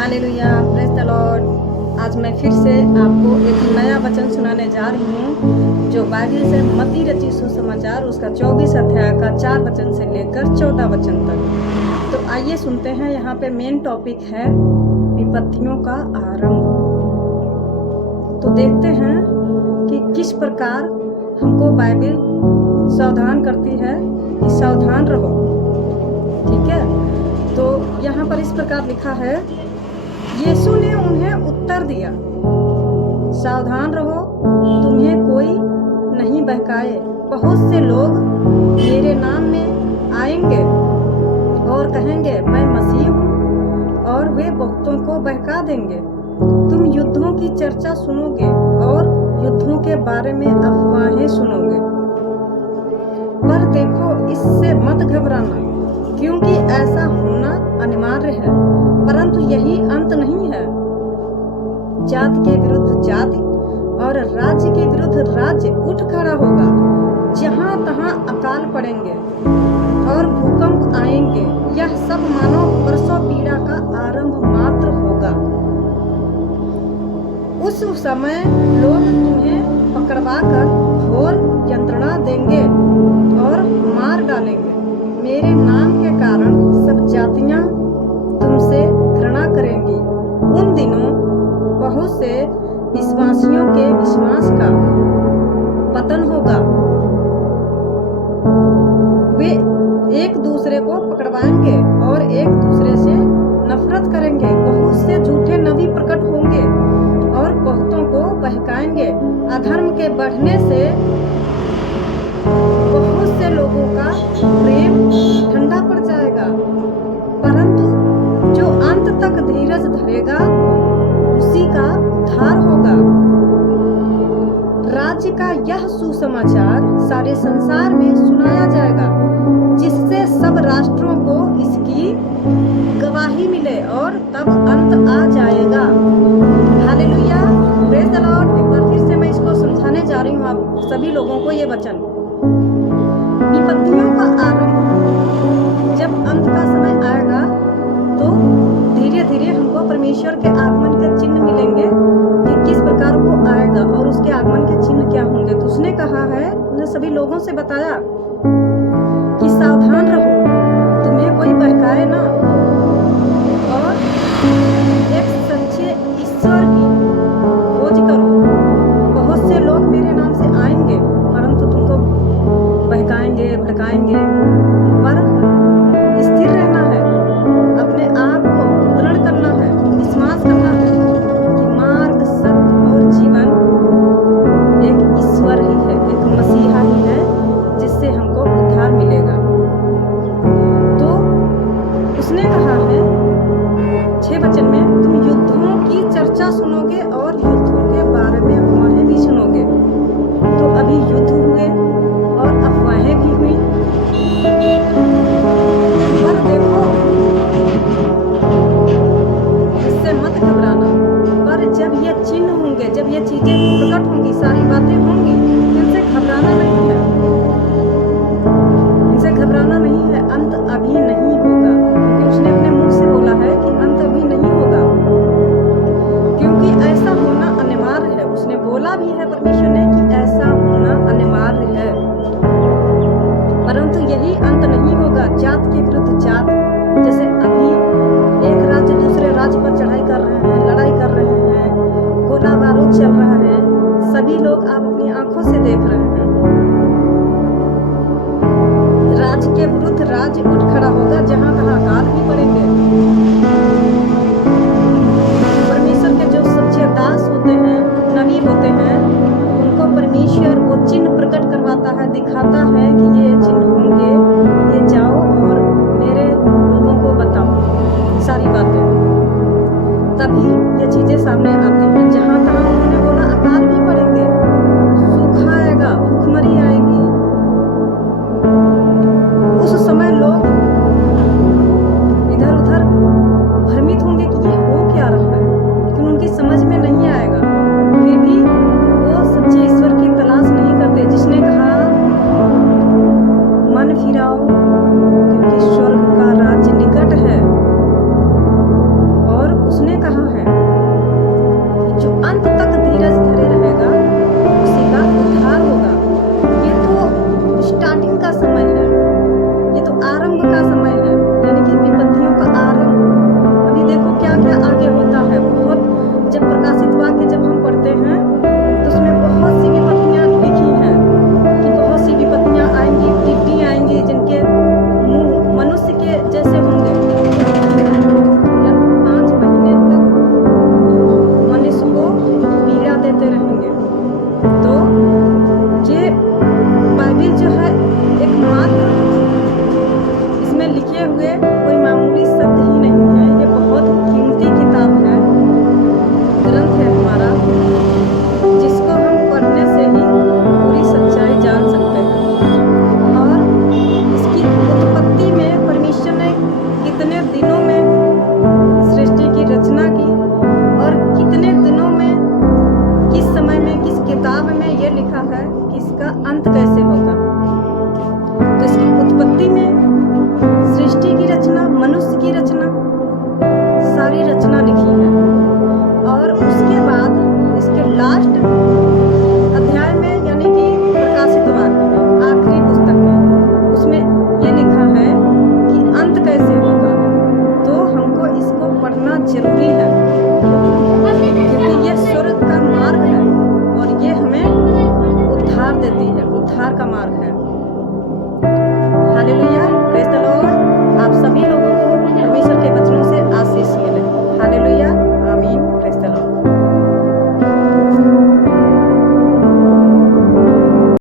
Hallelujah, praise the Lord. आज मैं फिर से आपको एक नया वचन सुनाने जा रही हूँ जो बाइबल से मत्ती रची सुसमाचार उसका 24 अध्याय का 4 वचन से लेकर 14 वचन तक। तो आइए सुनते हैं। यहाँ पे मेन टॉपिक है विपत्तियों का आरंभ। तो देखते हैं कि किस प्रकार हमको बाइबल सावधान करती है कि सावधान रहो। ठीक है, तो यहाँ पर इस प्रकार लिखा है, यीशु ने उन्हें उत्तर दिया, सावधान रहो, तुम्हें कोई नहीं बहकाए। बहुत से लोग मेरे नाम में आएंगे और कहेंगे मैं मसीह हूँ, और वे बहुतों को बहका देंगे। तुम युद्धों की चर्चा सुनोगे और युद्धों के बारे में अफवाहें सुनोगे, पर देखो इससे मत घबराना, क्योंकि ऐसा होना अनिवार्य है, परंतु यही अंत नहीं है। जाति के विरुद्ध जाति और राज्य के विरुद्ध राज्य उठ खड़ा होगा। जहाँ तहाँ अकाल पड़ेंगे और भूकंप आएंगे। यह सब मानो प्रसव पीड़ा का आरंभ मात्र होगा। उस समय लोग तुम्हें पकड़वाकर घोर यंत्रणा देंगे और मार डालेंगे। मेरे नाम के कारण सब जातियां तुमसे घृणा करेंगी। उन दिनों बहुत से विश्वासियों के विश्वास का पतन होगा। वे एक दूसरे को पकड़वाएंगे और एक दूसरे से नफरत करेंगे। बहुत से झूठे नबी प्रकट होंगे और बहुतों को बहकाएंगे। अधर्म के बढ़ने से बहुत से लोगों का प्रेम ठंडा पड़ जाएगा, परंतु जो अंत तक धीरज धरेगा उसी का उद्धार होगा। राज्य का यह सुसमाचार सारे संसार में सुनाया जाएगा, जिससे सब राष्ट्रों को इसकी गवाही मिले, और तब अंत आ जाएगा। Hallelujah, praise the Lord. एक बार फिर से मैं इसको समझाने जा रही हूँ आप सभी लोगों को ये वचन। विपत्तियों का आरंभ, जब अंत का समय आएगा तो धीरे धीरे हमको परमेश्वर के आगमन के चिन्ह मिलेंगे कि किस प्रकार वो आएगा और उसके आगमन के चिन्ह क्या होंगे। तो उसने कहा है, उसने सभी लोगों से बताया कि सावधान रहो, तुम्हें कोई बहकाए ना, और एक सच्चे ईश्वर की खोज करो। बहुत से लोग मेरे नाम से आएंगे, परंतु तुमको बहकाएंगे, भड़काएंगे, पर स्थिर रहना है, अपने आप को दृढ़ करना है, विश्वास करना है कि मार्ग, सत्य और जीवन एक ईश्वर ही है, एक मसीहा ही है, जिससे हमको उद्धार मिलेगा। तो उसने कहा है 6 वचन में, तुम युद्धों की चर्चा सुनोगे और युद्धों के बारे में अफवाहें भी सुनोगे। तो अभी युद्ध हुए और अफवाहें भी हुई, पर देखो इससे मत घबराना। पर जब ये चिन्ह होंगे, जब ये चीजें प्रकट होंगी, सारी बातें होंगी, इनसे घबराना नहीं है, इनसे घबराना नहीं है। अंत अभी नहीं होगा, क्योंकि उसने अपने मुंह से बोला है कि अंत अभी नहीं होगा, क्योंकि ऐसा होना अनिवार्य है। उसने बोला भी है परमेश्वर ने कि ऐसा होना अनिवार्य है, परंतु यही अंत नहीं होगा। जात के विरुद्ध जात, जैसे अभी एक राज्य दूसरे राज्य पर चढ़ाई कर रहे हैं, लड़ाई कर रहे हैं, गोला बारूद चल रहा है, सभी लोग आप अपनी आंखों से देख रहे हैं। राज्य के विरुद्ध राज्य उठ खड़ा होगा, जहां तहां अकाल भी पड़ेंगे। परमेश्वर के जो सच्चे दास होते हैं, नबी होते हैं, उनको परमेश्वर वो चिन्ह प्रकट करवाता है, दिखाता है कि ये चिन्ह होंगे, ये जाओ और मेरे लोगों को बताओ सारी बातें, तभी ये चीजें सामने